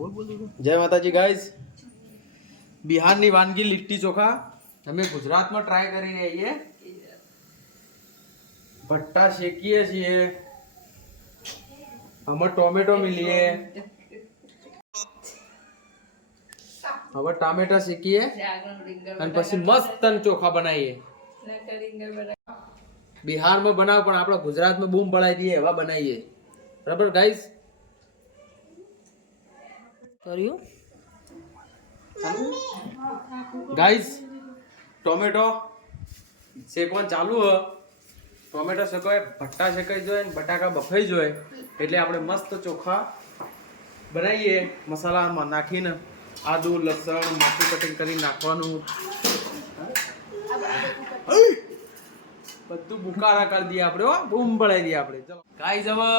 જય માતાજી ગાઈઝ, બિહારની વાનગી લીટ્ટી ચોખા અમે ગુજરાતમાં ટ્રાય કરીને આવીએ. ભટ્ટા શેકીએ છીએ, આમાં ટોમેટો મિલીએ. હવે ટામેટા શેકીએ અને પછી મસ્ત ચોખા બનાવીએ. બિહારમાં બનાવ પણ આપણે ગુજરાતમાં બૂમ પડાવી દઈએ એવા બનાવીએ. બરાબર ગાઈઝ? કર્યું ગાઈઝ, ટોમેટો શેકવાનું ચાલુ હ. ટોમેટો શેકાય, ભટ્ટા શેકાઈ જોઈએ ને બટાકા બફાઈ જોઈએ એટલે આપણે મસ્ત ચોખા બનાવીએ. મસાલામાં નાખીને આદુ લસણ મરચું કટિંગ કરી નાખવાનું. બધું બુકારા કરી દઈએ આપણે, હો બૂમ પડાવી દઈએ આપણે. ચલો ગાઈઝ, હવે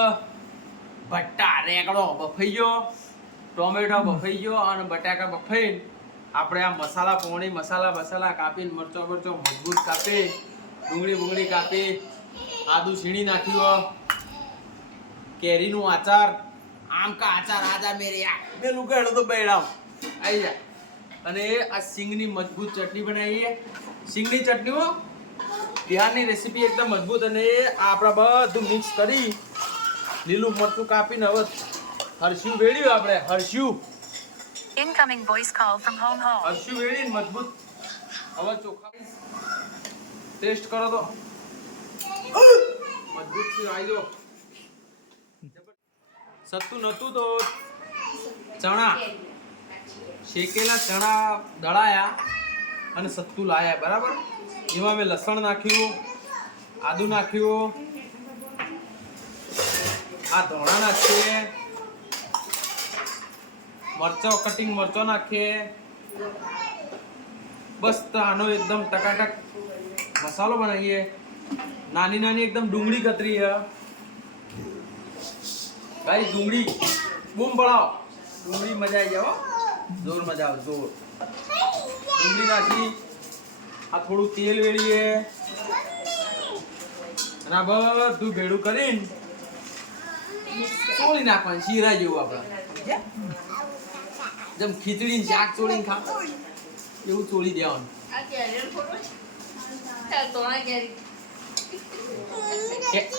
ભટ્ટા રેકડો બફાઈ ગયો, ટોમેટો બફાઈ ગયો અને બટાકા બફાઈને આપણે આ મસાલા પોણી મસાલા કાપીને મરચો મજબૂત કાપી, ડુંગળી કાપી, આદુ છીણી નાખ્યું, કેરીનું આચાર, આમ કા આચાર આજા મેરે મે લુકેડો તો બેડાવ આઈ જા. અને આ સિંગની મજબૂત ચટણી બનાવીએ. સિંગની ચટણી હો, બિહારની રેસીપી એકદમ મજબૂત. અને આ આપણે બધું મિક્સ કરી લીલું મરચું કાપીને હવે હરસ્યું વેડ્યું આપણે. હરસ્યું Incoming voice call from home home. હરસ્યું વેડીને મજબૂત. હવે ચોખા ટેસ્ટ કરો તો મજબૂત છે. આવી દો. સત્તુ નતું તો ચણા શેકેલા ચણા દળાયા અને સત્તુ લાયા. બરાબર? એમાં મેં લસણ નાખ્યું, આદુ નાખ્યું, આ ધોણા નાખીએ, મરચો કટિંગ મરચો નાખીએ. બસ આનો એકદમ ટકાટક મસાલો બનાવીએ. નાની એકદમ ડુંગળી કતરી છે ભાઈ. ડુંગળી બૂમ પડાવો, ડુંગળી મજા આવી જાવ, જોર મજા આવે જોર. ડુંગળી નાખી આ થોડું તેલ વેળીએ અને આ બધું ભેડું કરીને ચોળી નાખવાનું શીરા જેવું. આપણે જેમ ખીચડી શાક ચોળીને ખાતા હોય એવું ચોળી દેવાનું.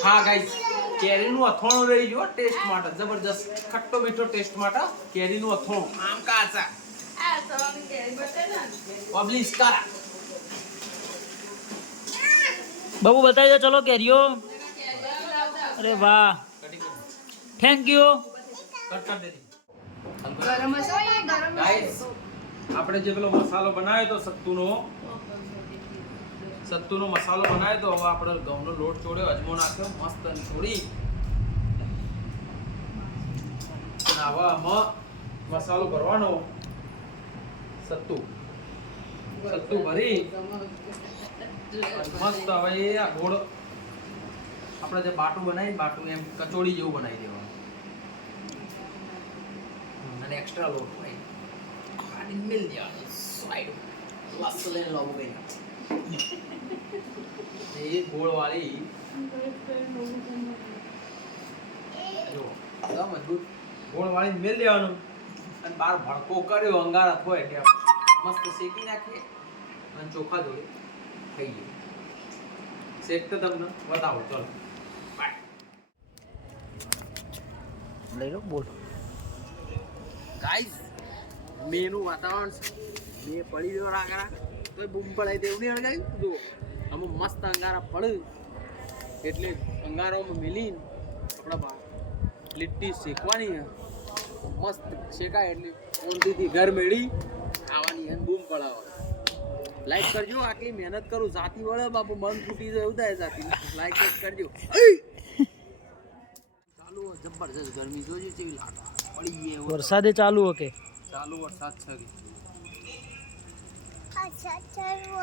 હા ગાઈસ, કેરીનું અથાણું રહી ગયો ટેસ્ટ માટે, જબરજસ્ત ખટ્ટો મીઠો ટેસ્ટ માટે કેરીનું અથાણું. આમ કાચા પબ્લિશ કરા બાબુ બતાવી દો. ચલો કેરીઓ. અરે વાહ, થેન્ક યુ. કટ કરી દેજો. ગાઈસ, આપણે જે પેલો મસાલો બનાવ્યો તો સત્તુનો મસાલો બનાવ્યો તો હવે આપણે ઘઉંનો લોટ ચોળ્યો, અજમો નાખ્યો મસ્ત અને છોડી અને હવે આમાં મસાલો ભરવાનો. સત્તુ ભરી મસ્ત. હવે એ આ ગોળ આપણે જે બાટું બનાવી, બાટું એમ કચોડી જેવું બનાવી દેવાનું. અને એક્સ્ટ્રા લોટ ભાઈ કાઢીને મિલ દેવાનું સાઈડ લસ લઈને લાવવું કઈ એ ગોળ વાળી જો મજબૂત ગોળ વાળી મેલ દેવાનું. અને બાર ભડકો કર્યો અંગારા હોય એટલે મસ્ત શેકી નાખીએ અને ચોખા જોડે થઈ ગયું. શેક તો તમને બતાવો. ચલો લઈ લો. બોલ ગાઈઝ, મેનું વાતાવરણ છે. બે પડી ગયો રાગરા તો બૂમ પડાવી દેવું નહીં અડગાયું. જો આમાં મસ્ત અંગારા પડે એટલે અંગારામાં મિલીને આપણા લીટ્ટી શેકવાની. મસ્ત શેકાય એટલે ઊંધીથી ઘર મેળી આવવાની અને બૂમ પડાવવાની. લાઈક કરજો. આટલી મહેનત કરું જાતી વળે બાપુ, મન ફૂટી જાય એવું થાય જાતી. લાઈક કરજો. ચાલુ જબરજસ્ત ગરમી જોજો કેવી લાગે પડી ગઈ. વરસાદે ચાલુ ઓકે ચાલુ વરસાદ છે. अच्छा चलो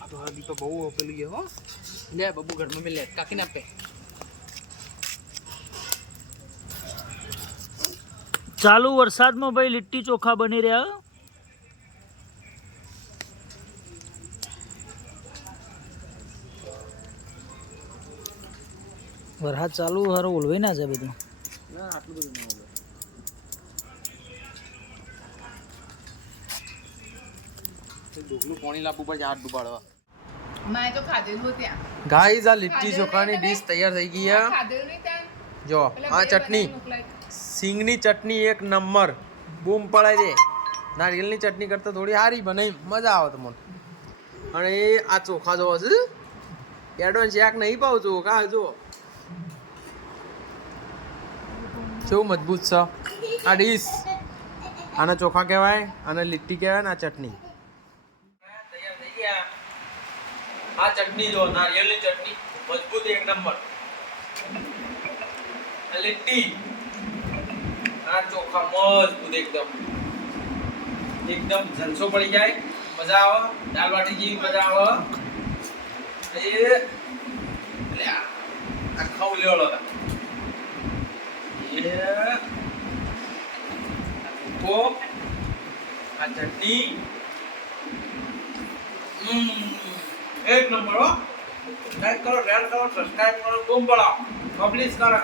આ તો હળદી તો બહુ પેલી ગયો હો. લે બબુ ઘરમાં મિલે કાકીને આપે. ચાલુ વરસાદમાં ભાઈ લીટ્ટી ચોખા બની રહ્યા. વરસાદ ચાલુ હારો ઓલવાઈ ના છે બધું. ના આટલું બધું ના હોય. ઢોકલું પાણી લાવવું પડશે હાથ ડુબાડવા. મેં તો ખાધેલું હતું ત્યાં. ગાઈઝ આ લીટી ચોખાની ડીશ તૈયાર થઈ ગઈ છે. ખાધેલું નહીં ત્યાં. જો પેલા આ ભાઈએ ચટણી બનાવી મોકલાઈ. સિંગની ચટણી એક નંબર બૂમ પડાય છે. નારિયેળની ચટણી કરતાં થોડી સારી બને મજા આવે તમને. અને એ આ ચોખા જોવો છે એડવાન્સ શાક નહીં પાવ ચોખા જો કેવું મજબૂત છે આ ડીશ. આને ચોખા કહેવાય અને લીટી કહેવાય ને આ ચટણી તૈયાર થઈ ગયા. આ ચટણી જો નારિયેળની ચટણી મજબૂત એક નંબર. લીટી આ ચોખા મજબૂત એકદમ એકદમ જલસો પડી જાય મજા આવે. દાળ બાટી જેવી મજા આવે. એ લે આ ખાવ લેવડો એ કો આ ચટણી એક નંબર હો. લાઈક કરો શેર કરો સબસ્ક્રાઇબ કરો બૂમ પડાવો પબ્લિશ કરો.